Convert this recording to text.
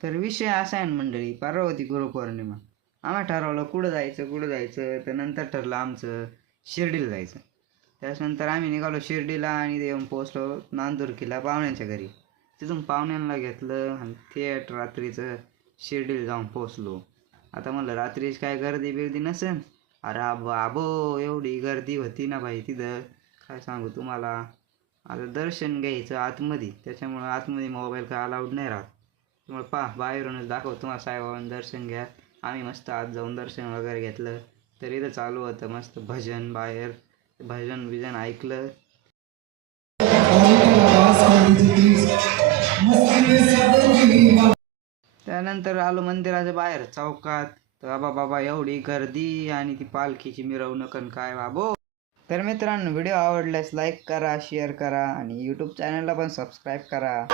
तर विषय असा आहे ना मंडळी, परवा होती गुरुपौर्णिमा. आम्ही ठरवलं कुठं जायचं. तर नंतर ठरलं आमचं शिर्डीला जायचं. त्याच्यानंतर आम्ही निघालो शिर्डीला आणि ते येऊन पोचलो नांदुरकीला पाहुण्यांच्या घरी. तिथून पाहुण्यांना घेतलं आणि थेट रात्रीचं शिर्डीला जाऊन पोचलो. आता म्हणलं रात्रीच काय गर्दी बिर्दी नसेल. अरे बाबो एवढी गर्दी होती ना भाई तिथं, काय सांगू तुम्हाला. आता दर्शन घ्यायचं आतमध्ये, त्याच्यामुळं आतमध्ये मोबाईल काय अलाउड नाही राहत. त्यामुळे बाहेरूनच दाखवतो तुम्हाला साईबाबांचं दर्शन घ्या. आम्ही मस्त आत जाऊन दर्शन वगैरे घेतलं. तर इथं चालू होतं मस्त भजन बाहेर, भजन बिजन ऐकलं. त्यानंतर आलो मंदिराच्या बाहेर चौकात. तर बाबा एवढी गर्दी आणि ती पालखीची मिरवणूक आणि काय बाबो. तर मित्रांनो, व्हिडिओ आवडल्यास लाईक करा, शेअर करा आणि यूट्यूब चॅनलला पण सबस्क्राईब करा.